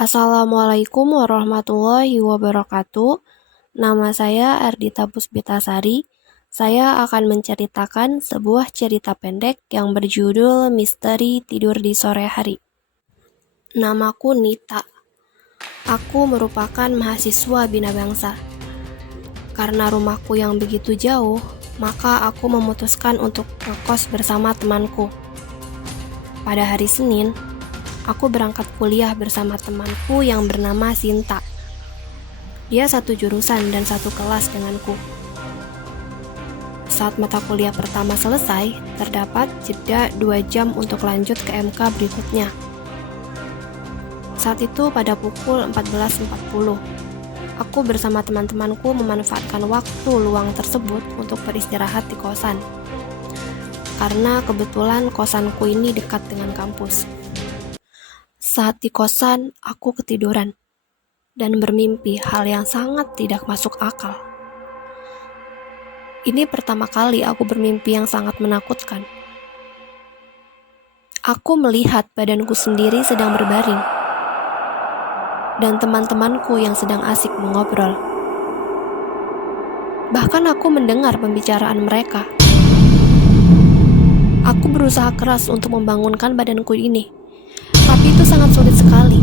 Assalamualaikum warahmatullahi wabarakatuh. Nama saya Ardita Puspitasari. Saya akan menceritakan sebuah cerita pendek yang berjudul Misteri Tidur di Sore Hari. Namaku Nita. Aku merupakan mahasiswa bina bangsa. Karena rumahku yang begitu jauh, maka aku memutuskan untuk ngekos bersama temanku. Pada hari Senin, aku berangkat kuliah bersama temanku yang bernama Sinta. Dia satu jurusan dan satu kelas denganku. Saat mata kuliah pertama selesai, terdapat jeda 2 jam untuk lanjut ke MK berikutnya. Saat itu pada pukul 14.40, aku bersama teman-temanku memanfaatkan waktu luang tersebut untuk beristirahat di kosan. Karena kebetulan kosanku ini dekat dengan kampus. Saat di kosan, aku ketiduran dan bermimpi hal yang sangat tidak masuk akal. Ini pertama kali aku bermimpi yang sangat menakutkan. Aku melihat badanku sendiri sedang berbaring dan teman-temanku yang sedang asik mengobrol. Bahkan aku mendengar pembicaraan mereka. Aku berusaha keras untuk membangunkan badanku ini. Tapi itu sangat sulit sekali.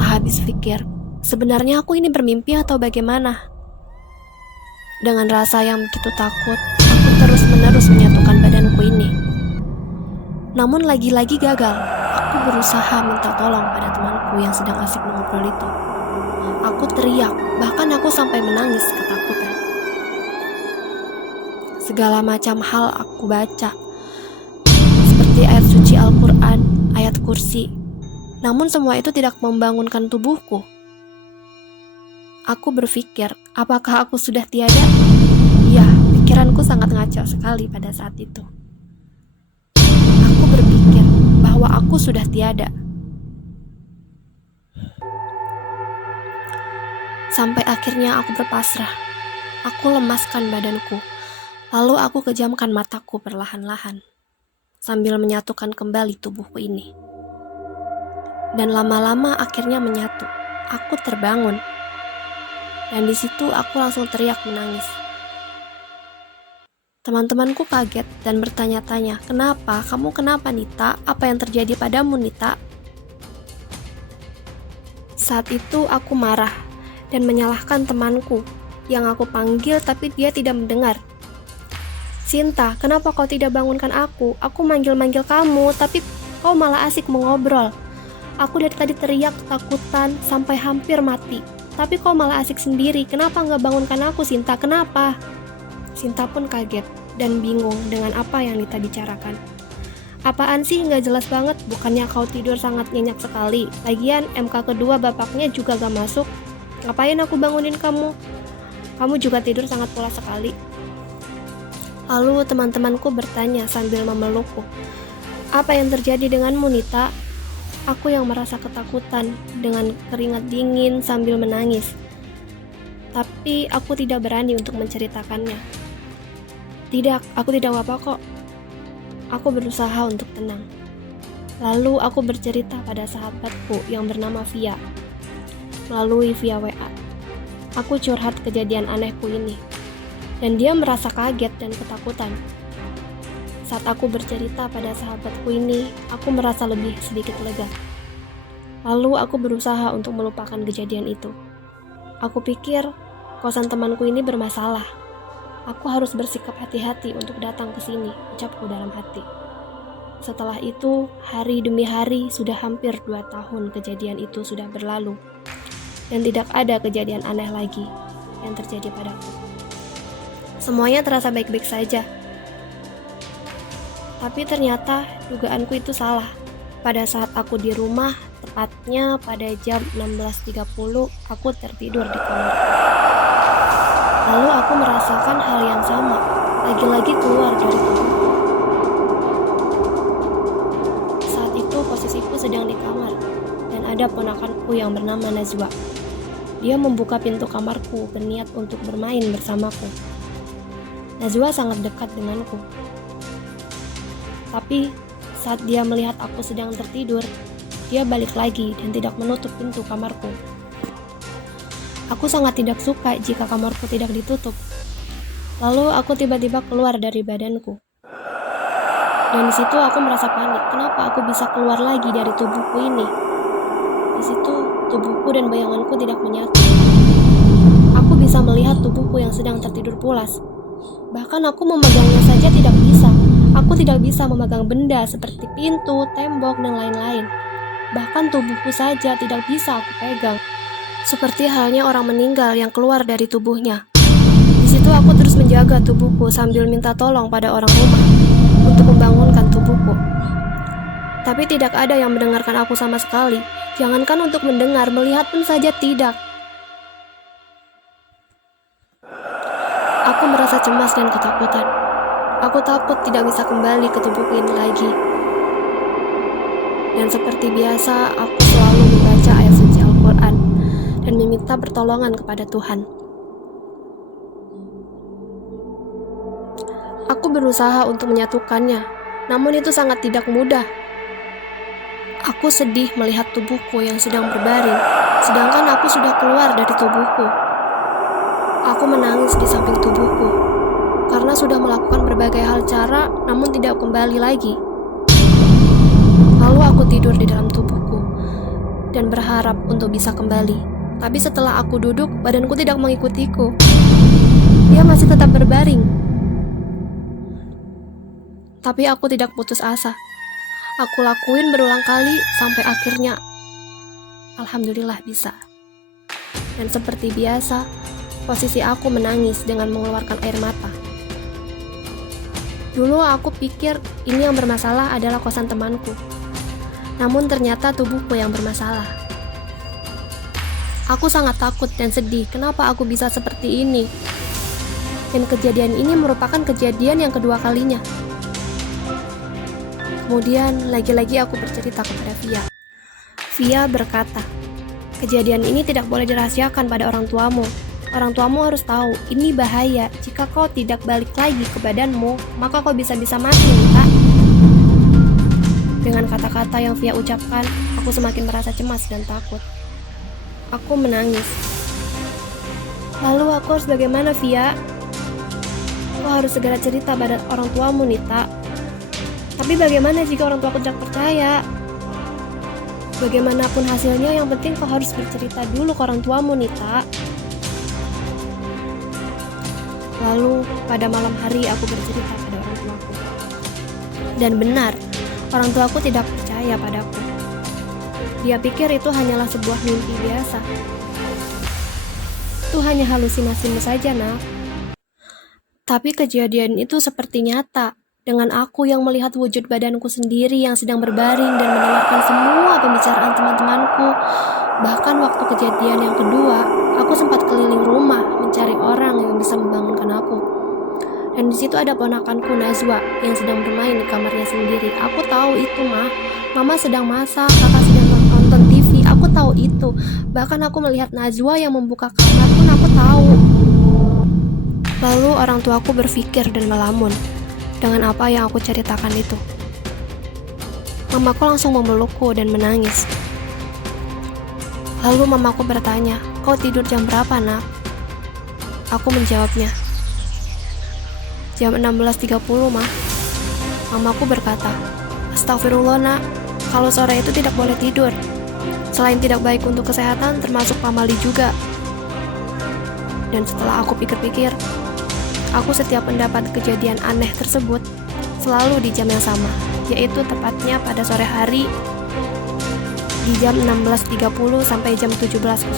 Tak habis pikir, sebenarnya aku ini bermimpi atau bagaimana? Dengan rasa yang begitu takut, aku terus-menerus menyatukan badanku ini. Namun lagi-lagi gagal. Aku berusaha minta tolong pada temanku yang sedang asik mengobrol itu. Aku teriak, bahkan aku sampai menangis ketakutan. Segala macam hal aku baca, seperti ayat suci Al-Quran, ayat kursi. Namun semua itu tidak membangunkan tubuhku. Aku berpikir, apakah aku sudah tiada? Ya, pikiranku sangat ngaco sekali pada saat itu. Aku berpikir bahwa aku sudah tiada. Sampai akhirnya aku berpasrah. Aku lemaskan badanku. Lalu aku kejamkan mataku perlahan-lahan, sambil menyatukan kembali tubuhku ini. Dan lama-lama akhirnya menyatu. Aku terbangun. Dan di situ aku langsung teriak menangis. Teman-temanku kaget dan bertanya-tanya, "Kenapa? Kamu kenapa, Nita? Apa yang terjadi padamu, Nita?" Saat itu aku marah dan menyalahkan temanku yang aku panggil tapi dia tidak mendengar. "Sinta, kenapa kau tidak bangunkan aku? Aku manggil-manggil kamu, tapi kau malah asik mengobrol. Aku dari tadi teriak ketakutan sampai hampir mati. Tapi kau malah asik sendiri. Kenapa nggak bangunkan aku, Sinta? Kenapa?" Sinta pun kaget dan bingung dengan apa yang Nita bicarakan. "Apaan sih, nggak jelas banget. Bukannya kau tidur sangat nyenyak sekali. Lagian MK kedua bapaknya juga gak masuk. Ngapain aku bangunin kamu? Kamu juga tidur sangat pulas sekali." Lalu teman-temanku bertanya sambil memelukku, "Apa yang terjadi denganmu, Nita?" Aku yang merasa ketakutan dengan keringat dingin sambil menangis. Tapi aku tidak berani untuk menceritakannya. "Tidak, aku tidak apa-apa kok." Aku berusaha untuk tenang. Lalu aku bercerita pada sahabatku yang bernama Via, melalui via WA. Aku curhat kejadian anehku ini. Dan dia merasa kaget dan ketakutan. Saat aku bercerita pada sahabatku ini, aku merasa lebih sedikit lega. Lalu aku berusaha untuk melupakan kejadian itu. Aku pikir kosan temanku ini bermasalah. Aku harus bersikap hati-hati untuk datang ke sini, ucapku dalam hati. Setelah itu, hari demi hari sudah hampir 2 tahun kejadian itu sudah berlalu. Dan tidak ada kejadian aneh lagi yang terjadi padaku. Semuanya terasa baik-baik saja. Tapi ternyata dugaanku itu salah. Pada saat aku di rumah, tepatnya pada jam 16.30, aku tertidur di kamar. Lalu aku merasakan hal yang sama, lagi-lagi keluar dari tubuhku. Saat itu posisiku sedang di kamar, dan ada ponakanku yang bernama Najwa. Dia membuka pintu kamarku berniat untuk bermain bersamaku. Najwa sangat dekat denganku. Tapi saat dia melihat aku sedang tertidur, dia balik lagi dan tidak menutup pintu kamarku. Aku sangat tidak suka jika kamarku tidak ditutup. Lalu aku tiba-tiba keluar dari badanku. Dan di situ aku merasa panik. Kenapa aku bisa keluar lagi dari tubuhku ini? Di situ tubuhku dan bayanganku tidak menyatu. Aku bisa melihat tubuhku yang sedang tertidur pulas. Bahkan aku memegangnya saja tidak bisa. Aku tidak bisa memegang benda seperti pintu, tembok, dan lain-lain. Bahkan tubuhku saja tidak bisa aku pegang. Seperti halnya orang meninggal yang keluar dari tubuhnya. Di situ aku terus menjaga tubuhku sambil minta tolong pada orang rumah untuk membangunkan tubuhku. Tapi tidak ada yang mendengarkan aku sama sekali. Jangankan untuk mendengar, melihat pun saja tidak. Aku merasa cemas dan ketakutan. Aku takut tidak bisa kembali ke tubuhku ini lagi. Dan seperti biasa, aku selalu membaca ayat suci Al-Quran dan meminta pertolongan kepada Tuhan. Aku berusaha untuk menyatukannya, namun itu sangat tidak mudah. Aku sedih melihat tubuhku yang sedang berbaring, sedangkan aku sudah keluar dari tubuhku. Aku menangis di samping tubuhku, karena sudah melakukan berbagai hal cara, namun tidak kembali lagi. Lalu aku tidur di dalam tubuhku, dan berharap untuk bisa kembali. Tapi setelah aku duduk, badanku tidak mengikutiku. Dia masih tetap berbaring. Tapi aku tidak putus asa. Aku lakuin berulang kali sampai akhirnya alhamdulillah bisa. Dan seperti biasa, posisi aku menangis dengan mengeluarkan air mata. Dulu aku pikir ini yang bermasalah adalah kosan temanku. Namun ternyata tubuhku yang bermasalah. Aku sangat takut dan sedih kenapa aku bisa seperti ini. Dan kejadian ini merupakan kejadian yang kedua kalinya. Kemudian lagi-lagi aku bercerita kepada Via. Via berkata, kejadian ini tidak boleh dirahasiakan pada orang tuamu. Orang tuamu harus tahu, ini bahaya. Jika kau tidak balik lagi ke badanmu, maka kau bisa-bisa mati, Nita. Dengan kata-kata yang Via ucapkan, aku semakin merasa cemas dan takut. Aku menangis. Lalu aku harus bagaimana, Via? Kau harus segera cerita pada orang tuamu, Nita. Tapi bagaimana jika orang tuaku tidak percaya? Bagaimanapun hasilnya, yang penting kau harus bercerita dulu ke orang tuamu, Nita. Lalu pada malam hari aku bercerita pada orang tuaku. Dan benar, orang tuaku tidak percaya padaku. Dia pikir itu hanyalah sebuah mimpi biasa. Itu hanya halusinasimu saja, nak. Tapi kejadian itu seperti nyata. Dengan aku yang melihat wujud badanku sendiri yang sedang berbaring dan mendengarkan semua pembicaraan teman-temanku. Bahkan waktu kejadian yang kedua, aku sempat keliling rumah mencari orang yang bisa membangunkan aku. Dan di situ ada ponakanku Najwa yang sedang bermain di kamarnya sendiri. Aku tahu itu, mah. Mama sedang masak, kakak sedang nonton TV. Aku tahu itu. Bahkan aku melihat Najwa yang membuka kamar pun aku tahu. Lalu orang tuaku berpikir dan melamun dengan apa yang aku ceritakan itu. Mamaku langsung memelukku dan menangis. Lalu mamaku bertanya, kau tidur jam berapa, nak? Aku menjawabnya, jam 16.30, mah. Mamaku berkata, astagfirullah, nak. Kalau sore itu tidak boleh tidur. Selain tidak baik untuk kesehatan, termasuk pamali juga. Dan setelah aku pikir-pikir, aku setiap mendapat kejadian aneh tersebut selalu di jam yang sama, yaitu tepatnya pada sore hari di jam 16.30 sampai jam 17.00.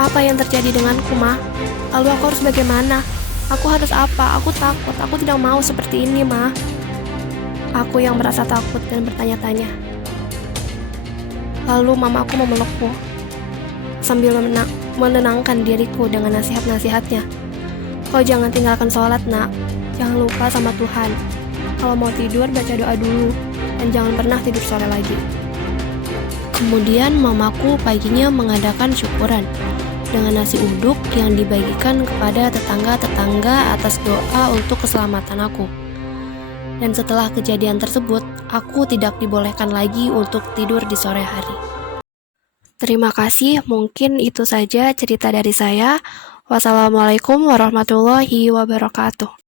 Apa yang terjadi denganku, mah? Lalu aku harus bagaimana? Aku harus apa? Aku takut, aku tidak mau seperti ini, mah. Aku yang merasa takut dan bertanya-tanya. Lalu mamaku memelukku sambil menenangkan diriku dengan nasihat-nasihatnya. Kau jangan tinggalkan sholat, nak. Jangan lupa sama Tuhan. Kalau mau tidur, baca doa dulu. Dan jangan pernah tidur sore lagi. Kemudian mamaku paginya mengadakan syukuran dengan nasi uduk yang dibagikan kepada tetangga-tetangga atas doa untuk keselamatan aku. Dan setelah kejadian tersebut, aku tidak dibolehkan lagi untuk tidur di sore hari. Terima kasih, mungkin itu saja cerita dari saya. Wassalamualaikum warahmatullahi wabarakatuh.